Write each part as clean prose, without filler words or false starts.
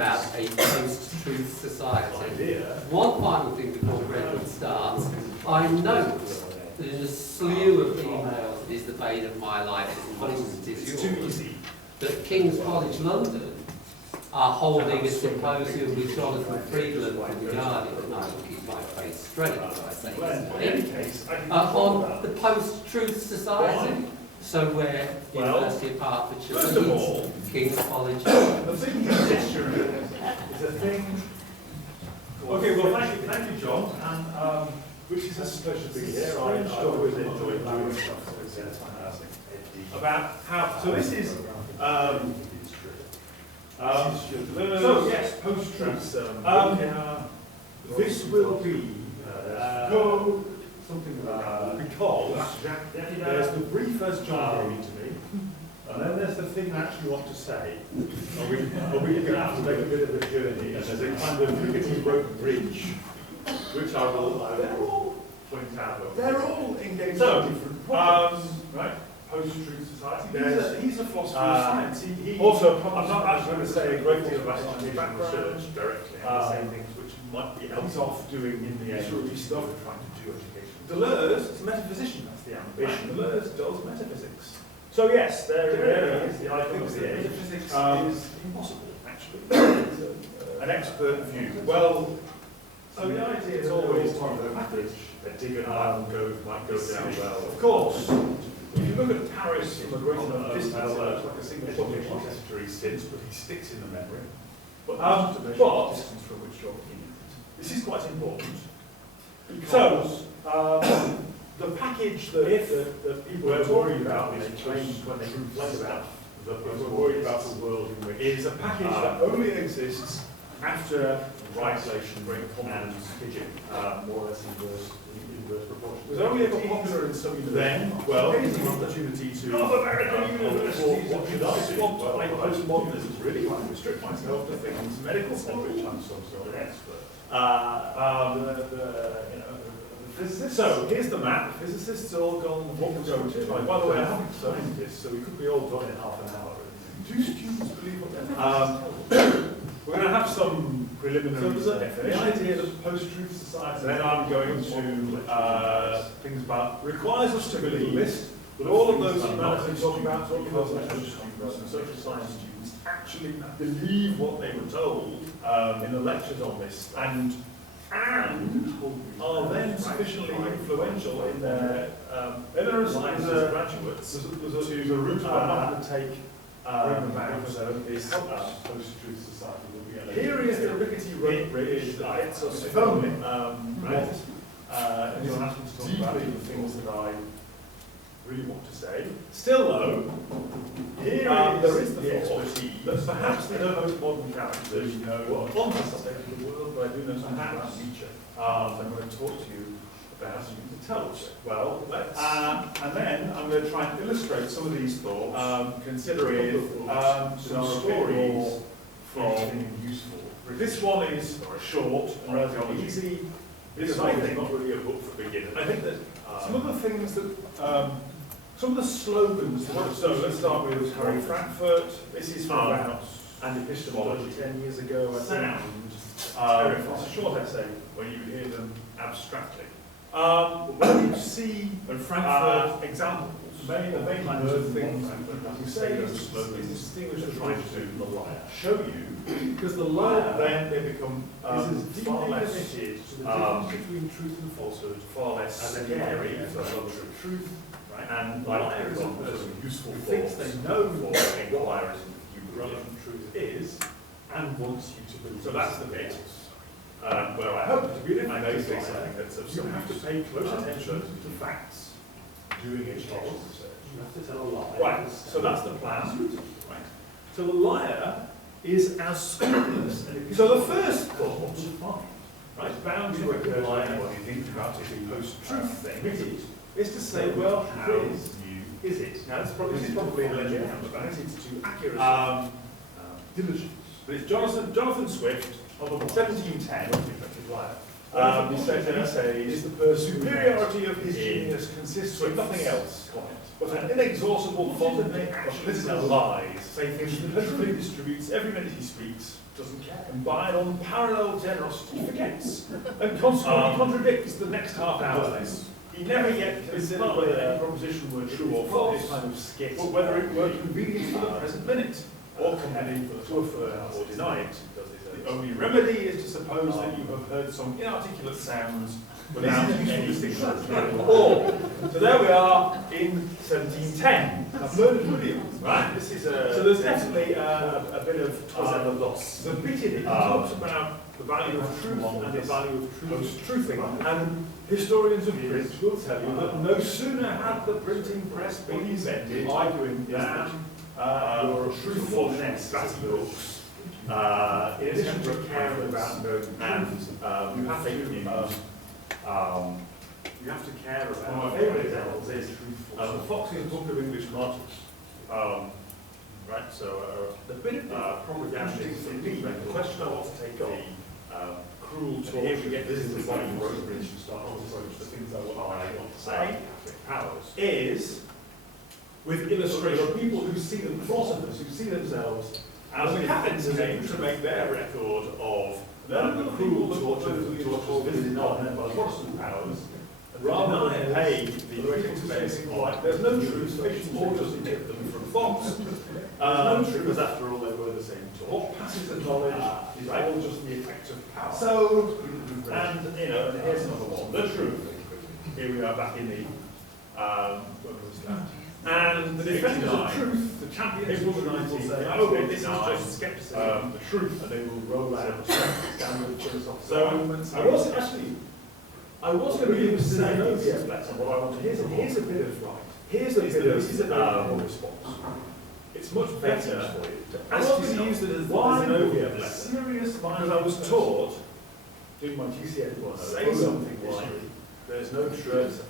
about a post-truth society. One final thing before Brendan starts. I note that in a slew of emails, it is the bane of my life as much as it is yours, that King's College London are holding a symposium with Jonathan Freedland from The Guardian, and I will keep my face straight as I say this morning, on the post-truth society. So where University of Hertfordshire first of all, King's College. The thing considered is a thing. Okay, well, thank you, John, and which is a pleasure to be here. I always enjoy doing stuff. About how. So this is. So yes, post-truth. This will be something because there's the brief as John gave it to me, and then there's the thing I actually want to say. Are we going to have to make a bit of a journey? And there's a kind of rickety rope bridge, which I will point out. They're all engaged in different problems, right? Post-truth society. He's a philosopher of science. Also, I'm not actually going to say a great deal about education research directly. And say things which might be helped off doing in the end. Stuff trying to do education. Deleuze is a metaphysician. That's the ambition. Deleuze does metaphysics. So yes, there is the idea of metaphysics is impossible. Actually, an expert view. Well, so the idea is always to the package. A digger might go down well. Of course. If you look at Paris from a great enough distance, it looks like a single public history since, but he sticks in the memory. But distance from which you're looking at. This is quite important. So, the package that people were worried about, when they complained about were worried about the world in which is a package that only exists after regulation and pigeon, more or less inverse proportions. It was only ever popular in some universities. Then, well, it's an opportunity to North American universities. What should I do? Well, postmodernism really want to restrict myself to things medical, of which I'm some sort of expert. So here's the map. The physicists are all gone. What we're going to try. By the way, I haven't signed this, so we could be all done in half an hour. Do students believe what they're we're going to have some preliminary the idea of post-truth society. Then I'm going to things about requires us to believe that all of those humanities talking about because social science students actually believe what they were told in the lectures on this, and are then sufficiently influential in their sciences graduates to route I'm not going to take this post-truth society. Here is the rickety rope bridge that gets us firmly deeply the things that I really want to say. Still though, here there is the expertise that perhaps the postmodern characters know on the subject of the world, but I do know something about Nietzsche. I'm going to talk to you about the tell. Well, let's and then I'm going to try and illustrate some of these thoughts, considering some stories from useful. This one is short and relatively easy. This I think is not really a book for beginners. I think that some of the things that some of the slogans. So let's start with Harry Frankfurt. This is from about and epistemology 10 years ago. I think. It's a short essay when you hear them abstractly. When you see Frankfurt examples, the main kinds of things that you say those slogans distinguish the trying to do the liar. Show you, because the liar then they become far less committed to the difference between truth and falsehood, far less scary for truth, right? And liar is a person useful for thinks they know what inquiries into relevant truth is, and wants you to believe. So that's the bit where I hope to be I may say something that's of some. You have to pay close attention to facts. Doing educational research. You have to tell a lie. Right, so that's the plan. Right. So the liar is as scrupulous. So the first thought, right, bound to occur to anyone who thinks about it in post-truth thing, is to say, well, how is it? Now, this is probably a legend about it. It's to accuracy, diligence. But it's Jonathan Swift of 1710, liar. He says the superiority of his genius consists of nothing else but an inexhaustible fondness of political lies, say things he plentifully distributes every minute he speaks, doesn't care, and by an unparalleled generosity forgets, and consequently contradicts the next half hour. He never yet considered whether any proposition were true or false, but whether it were convenient for the present minute, or convenient to affirm or deny it. The only remedy is to suppose that you have heard some inarticulate sounds without any distinction. Or, so there we are in 1710. Now, Bernard Williams, right? This is so there's definitely a bit of loss. The bit in it talks about the value of truth and the value of truthing. And historians of print will tell you that no sooner had the printing press been invented, arguing than your truthfulness books. In addition to caring about and you have fake news, you have to care about. One of my favourite examples is the Fox's Book of English Martyrs. Right, so the bit of propaganda for me, the question I want to take on, cruel talk. Here we get this is the point where Rodbridge starts to approach the things I want to say. Powers is with illustration of people who see them, philosophers who see themselves as intending to make their record of the cruel torture visited on them by the Protestant powers, rather than pay the great expense like there's no truth, sufficient orders to get them from Fox. Because after all they were the same talk. What passes as knowledge is all just the effect of power. So, and and here's another one. The truth. Here we are back in the and the defenders of truth, the champions of truth will say, oh, this is just skepticism, the truth, and they will roll out standard philosophical. So I was going to be able to say what I want to hear. Here's a bit of this is a very response. It's much better to ask you to use it as why a serious mind. Because I was taught doing my GCSE was say something like there's no truth.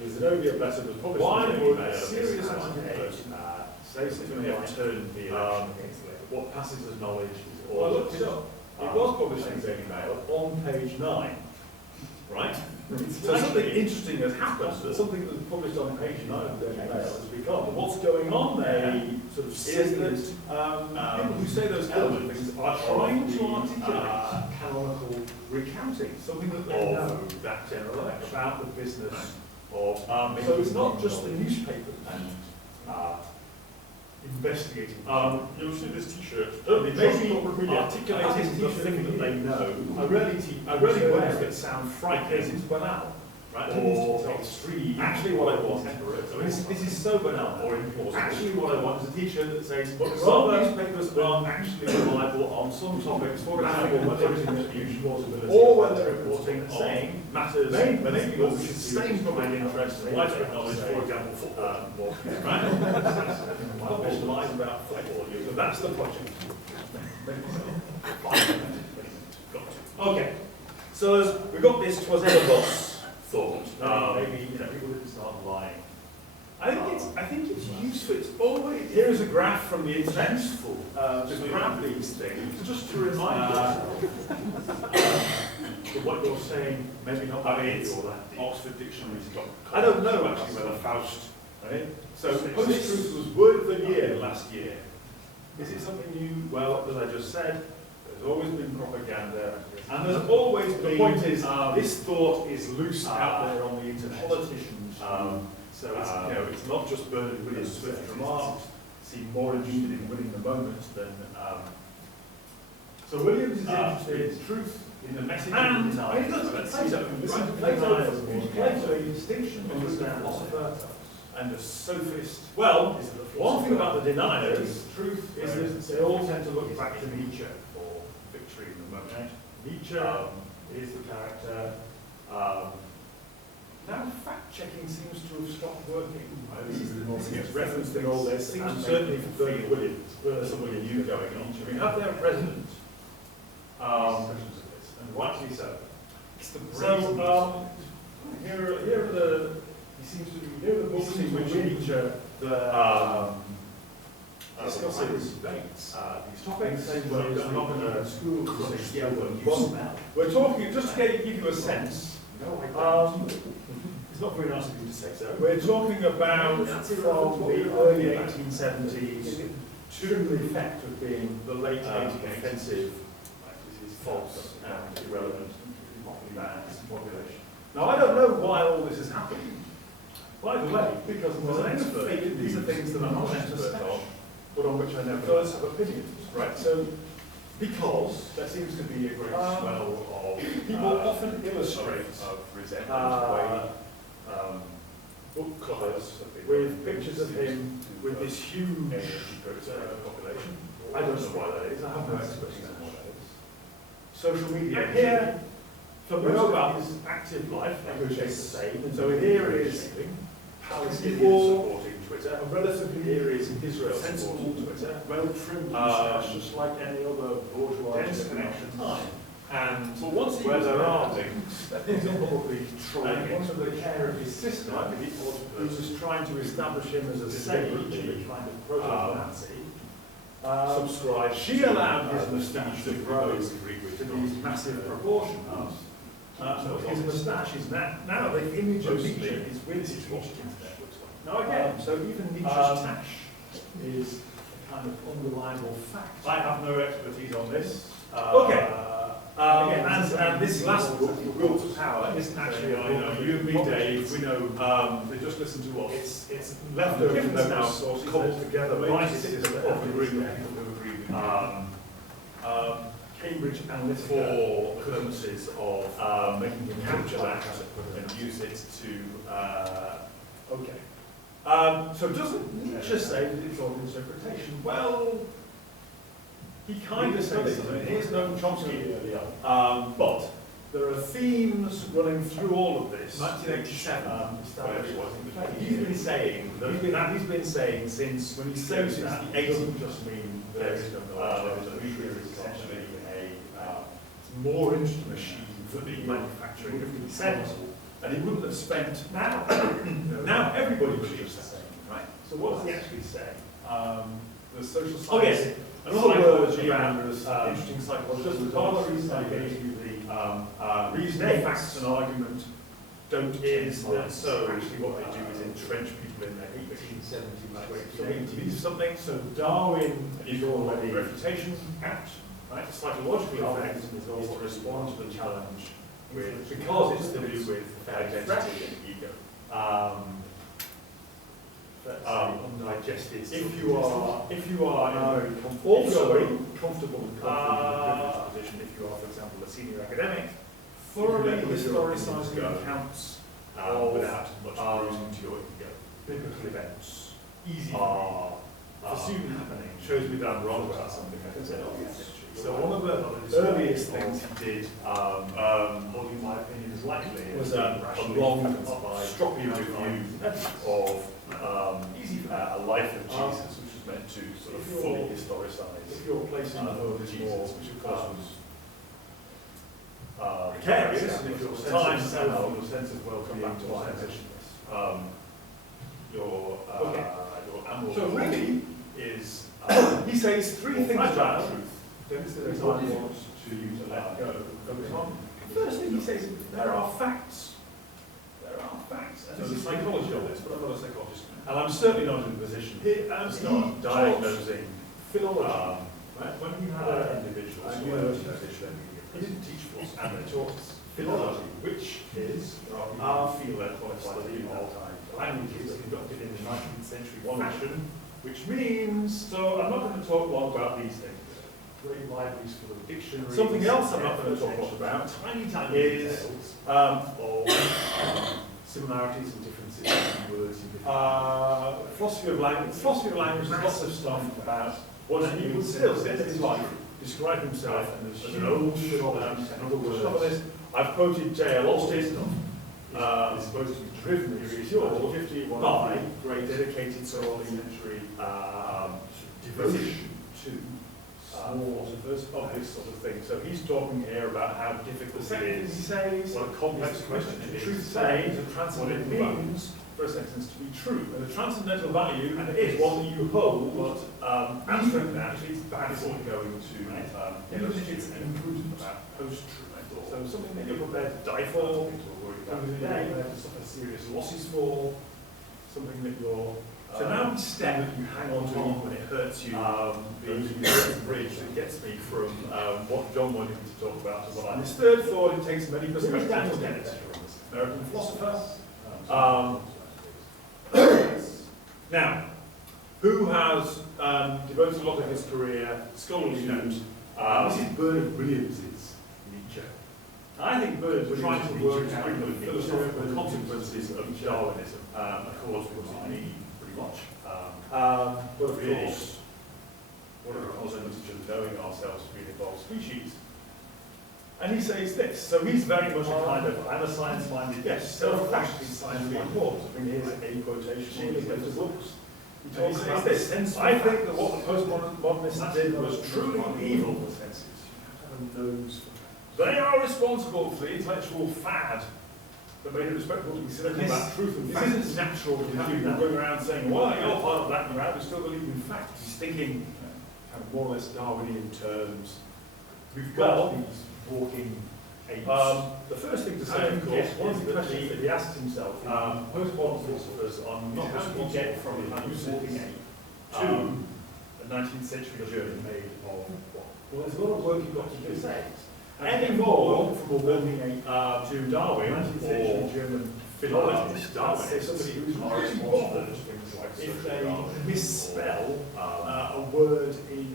There's an Ovia letter that was published. Why would a serious minded person say something like turn the election what passes as knowledge is all. I looked it up. It was published in Daily Mail on page 9. Right? So something interesting has happened, that something that was published on page 9 of the Daily Mail has become. What's going on there sort of is that people who say those element things are trying to articulate canonical recounting, something that they know that general about the business of. So it's not just the newspapers and investigating. You'll see this T-shirt. They maybe articulating the thing that they know. I rarely wear that sound frightening. It's banal, right? Or extreme. Actually, what I want. This is so banal or implausible. Actually, what I want is a T-shirt that says, some newspapers aren't actually reliable on some topics, for example, whether it's in or whether reporting saying matters maybe of sustained public interest and widespread knowledge, for example, football. Right? Publish lies about football. So that's the project. Okay. So we've got this "'twas ever thus" thought. Maybe people didn't start lying. I think it's useful. It's always here is a graph from the internet. To grab these things, just to remind us that what you're saying maybe not. I mean, it's Oxford Dictionary's got. I don't know actually whether Faust. Right? So post-truth was word of the year last year. Is it something new? Well, as I just said, there's always been propaganda, and there's always been. The point is, this thought is loose out there on the internet. Politicians. So it's it's not just Bernard Williams Swift remarks. Seem more interested in winning the moment than. So Williams is interested in truth, in the message and design. Plato a distinction between a philosopher and a sophist. Well, one thing about the deniers, truth is that they all tend to look back to Nietzsche for victory in the moment. Nietzsche is the character. Now fact-checking seems to have stopped working. This gets referenced in all this, and certainly for Bernard Williams, there's something new going on. We have their president, and rightly so. So, here are the, he seems to be, here are the books in which Nietzsche, discusses these topics. We're not in a school we're talking, just to give you a sense, it's not very nice of you to say so. We're talking about from the early 1870s to the effect of being the late 80s offensive, false and irrelevant population. Now I don't know why all this has happened. By the way, because I'm an expert, these are things that I'm not an expert on, but on which I nevertheless have opinions. Right, so because there seems to be a great swell of people often illustrate book covers with pictures of him with this huge population. I don't know why that is. I have no expertise on what that is. Social media here, for most of his active life, which is the same. So here is Palestinian supporting Twitter. Relatively here is Israel supporting Twitter. Well-trimmed just like any other bourgeois connection. And where there are links, he's probably trolling one of the care of his sister, who was trying to establish him as a sage, a kind of proto-Nazi. Subscribe. She allowed his moustache to grow to these massive proportions. So his moustache is now the image of Nietzsche is with his internet. Now again, so even Nietzsche's tash is a kind of unreliable fact. I have no expertise on this. Okay. And this last book, The Will to Power, isn't actually, I know, you and me, Dave, we know, they just listen to what it's left over from them now, cobbled together by a system of agreement, people who agree with Cambridge Analytica for purposes of making him capture that and use it to, so doesn't Nietzsche say that it's all interpretation? Well, he kind of says, I mean, here's Noam Chomsky earlier, but there are themes running through all of this. 1987, he's been saying that he's been saying since when he says that, the 80s just mean there is no knowledge. Nuclear is essentially a more interesting machine for the manufacturing of consent, and he wouldn't have spent now. Now everybody believes that, right? So what does he actually say? The social science. In other words, interesting psychologists. Part of the reason I gave you the reasoning, facts and argument don't is that so actually what they do is entrench people in their 1870s way to something. So Darwin is already refutation act, right? The psychological effect is to respond to the challenge because it's to do with identity and ego. Undigested. If you are in a very comfortable and confident position, if you are, for example, a senior academic, thoroughly historicising accounts without much bruising to your ego. Biblical events, easy assume happening, shows me that I'm wrong about something. I can say, oh yes. So one of the earliest things he did, holding my opinion as likely, was a long, stroppy review of a life of Jesus, which was meant to sort of fully historicise. If you're placing Jesus, which of course was precarious, and if your sense of well-being was transitionless, your animal so really is he says three things about truth. That I want to use to let go. Focus on. First thing he says, there are facts. There are facts. And there's a psychology of this, but I'm not a psychologist. And I'm certainly not in a position here to start diagnosing philology. Right? When he had individuals, he didn't teach philosophy, and he taught philology, which is our field of study of languages conducted in the 19th century fashion, which means, so I'm not going to talk long about these things. Great libraries full of dictionaries. Something else I'm not going to talk about tiny is similarities and differences in words. Philosophy of language. Philosophy of language is lots of stuff about what he would still say in his life, describe himself as an old chauvinist. In other words, I've quoted J.L. Austin. Is supposed to be driven by great dedicated century devotion to of this sort of thing. So he's talking here about how difficult it is, what a complex question it is to say, what it means first sentence to be true. And the transcendental value is one that you hold, but answering that is before going to it's inclusion about post-truth. So something that you're prepared to die for, something that you're prepared to suffer serious losses for, something that you're so now we step that you hang on to when it hurts you. The bridge that gets me from what John wanted me to talk about to what I. This third thought, it takes many perspectives. Daniel Dennett, American philosopher. Now, who has devoted a lot of his career, scholarly note. This is Bernard Williams's Nietzsche. I think Bernard was trying to work out the philosophical consequences of Darwinism, accords with what I mean. Much. But of course, what are the consequences of knowing ourselves to be an evolved species? And he says this, so he's very much a kind of, I'm a science-minded, yes, self-factually science-minded report. I mean, here's a quotation from his books. He talks about this. I think that what the postmodernists did was truly evil. They are responsible for the intellectual fad that made it respectable to be cynical about truth and fact. This isn't natural to have people going around saying, well, you're part of that crowd, we still believe in fact. He's thinking kind of more or less Darwinian terms. We've got these walking apes. The first thing to say, of course, one of the questions that he asked himself, postmodern philosophers are not how to get from a walking ape to a 19th century journey made of what? Well, there's a lot of work you've got to do. Any more from a walking ape to Darwin, 19th century German philologist, somebody who's really bothered if they misspell a word in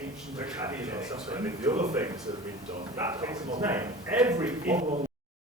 ancient Akkadian or something. I mean, the other things that have been done, that takes its name. Every